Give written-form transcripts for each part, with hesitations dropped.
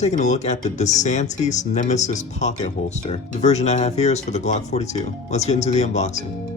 taking a look at the DeSantis Nemesis pocket holster. The version I have here is for the Glock 42. Let's get into the unboxing.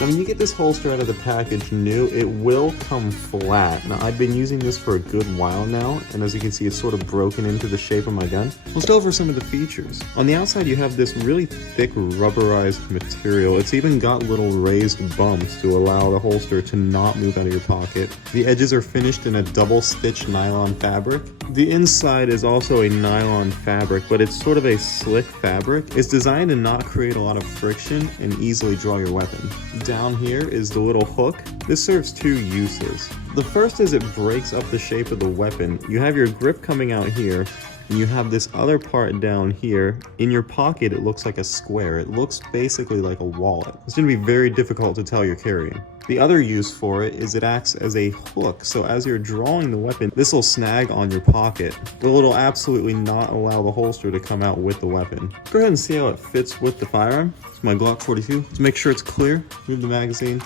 Now when you get this holster out of the package new, it will come flat. Now I've been using this for a good while now, and as you can see it's sort of broken into the shape of my gun. Let's go over some of the features. On the outside you have this really thick rubberized material. It's even got little raised bumps to allow the holster to not move out of your pocket. The edges are finished in a double stitch nylon fabric. The inside is also a nylon fabric, but it's sort of a slick fabric. It's designed to not create a lot of friction and easily draw your weapon. Down here is the little hook. This serves two uses. The first is it breaks up the shape of the weapon. You have your grip coming out here, and you have this other part down here. In your pocket, it looks like a square. It looks basically like a wallet. It's going to be very difficult to tell you're carrying. The other use for it is it acts as a hook, so as you're drawing the weapon, this will snag on your pocket, but it'll absolutely not allow the holster to come out with the weapon. Go ahead and see how it fits with the firearm. It's my Glock 42. Let's make sure it's clear. Move the magazine.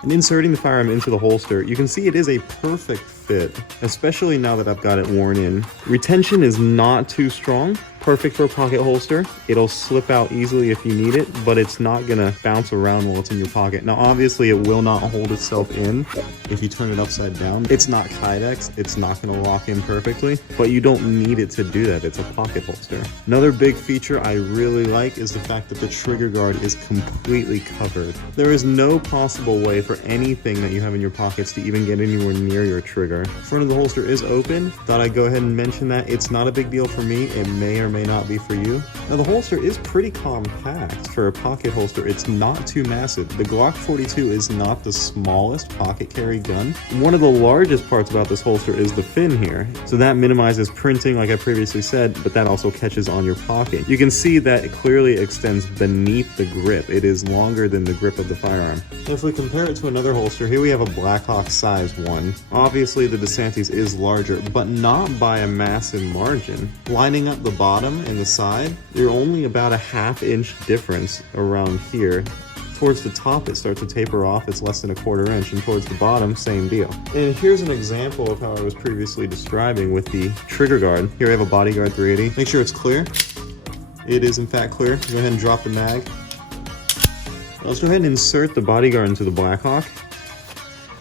And inserting the firearm into the holster, you can see it is a perfect fit, especially now that I've got it worn in. Retention is not too strong. Perfect for a pocket holster. It'll slip out easily if you need it, but it's not gonna bounce around while it's in your pocket. Now obviously it will not hold itself in if you turn it upside down. It's not Kydex, it's not gonna lock in perfectly, but you don't need it to do that. It's a pocket holster. Another big feature I really like is the fact that the trigger guard is completely covered. There is no possible way for anything that you have in your pockets to even get anywhere near your trigger. Front of the holster is open. Thought I'd go ahead and mention that. It's not a big deal for me. It may or may not be for you. Now the holster is pretty compact for a pocket holster. It's not too massive. The Glock 42 is not the smallest pocket carry gun. One of the largest parts about this holster is the fin here. So that minimizes printing like I previously said, but that also catches on your pocket. You can see that it clearly extends beneath the grip. It is longer than the grip of the firearm. If we compare it to another holster, here we have a Blackhawk size one. Obviously the DeSantis is larger, but not by a massive margin. Lining up the bottom and the side, you're only about a ½ inch difference around here. Towards the top it starts to taper off, it's less than a ¼ inch, and towards the bottom, same deal. And here's an example of how I was previously describing with the trigger guard. Here I have a Bodyguard 380. Make sure it's clear. It is in fact clear. Go ahead and drop the mag. Let's go ahead and insert the Bodyguard into the Blackhawk.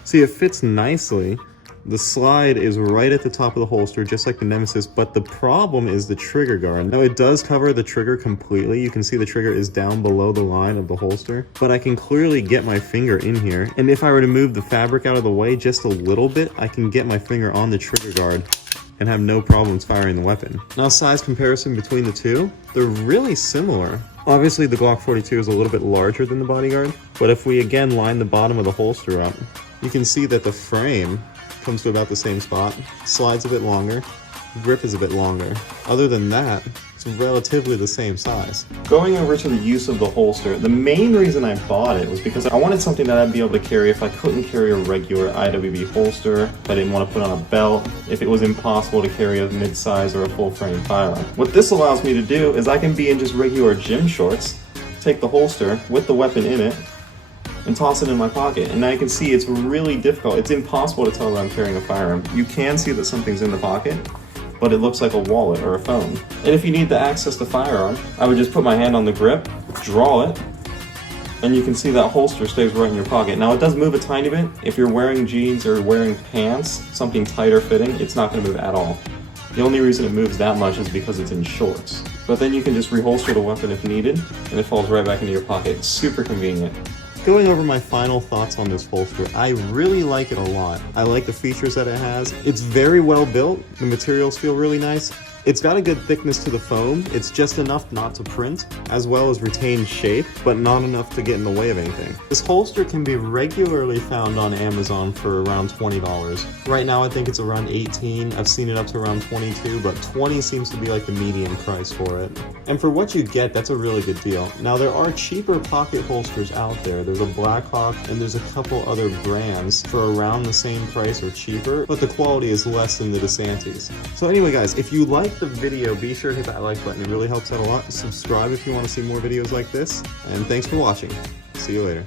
See, it fits nicely. The slide is right at the top of the holster, just like the Nemesis, but the problem is the trigger guard. Now it does cover the trigger completely. You can see the trigger is down below the line of the holster, but I can clearly get my finger in here. And if I were to move the fabric out of the way just a little bit, I can get my finger on the trigger guard and have no problems firing the weapon. Now size comparison between the two, they're really similar. Obviously the Glock 42 is a little bit larger than the Bodyguard, but if we again line the bottom of the holster up, you can see that the frame comes to about the same spot, slides a bit longer, grip is a bit longer. Other than that, it's relatively the same size. Going over to the use of the holster, the main reason I bought it was because I wanted something that I'd be able to carry if I couldn't carry a regular IWB holster, if I didn't want to put on a belt, if it was impossible to carry a mid-size or a full-frame firearm. What this allows me to do is I can be in just regular gym shorts, take the holster with the weapon in it, and toss it in my pocket. And now you can see it's really difficult. It's impossible to tell that I'm carrying a firearm. You can see that something's in the pocket, but it looks like a wallet or a phone. And if you need to access the firearm, I would just put my hand on the grip, draw it, and you can see that holster stays right in your pocket. Now it does move a tiny bit. If you're wearing jeans or wearing pants, something tighter fitting, it's not gonna move at all. The only reason it moves that much is because it's in shorts. But then you can just reholster the weapon if needed, and it falls right back into your pocket. It's super convenient. Going over my final thoughts on this holster, I really like it a lot. I like the features that it has. It's very well built. The materials feel really nice. It's got a good thickness to the foam. It's just enough not to print, as well as retain shape, but not enough to get in the way of anything. This holster can be regularly found on Amazon for around $20. Right now I think it's around $18. I've seen it up to around $22, but $20 seems to be like the median price for it. And for what you get, that's a really good deal. Now there are cheaper pocket holsters out there. There's a Blackhawk and there's a couple other brands for around the same price or cheaper, but the quality is less than the DeSantis. So anyway guys, if you like the video, be sure to hit that like button. It really helps out a lot. Subscribe if you want to see more videos like this, and thanks for watching. See you later.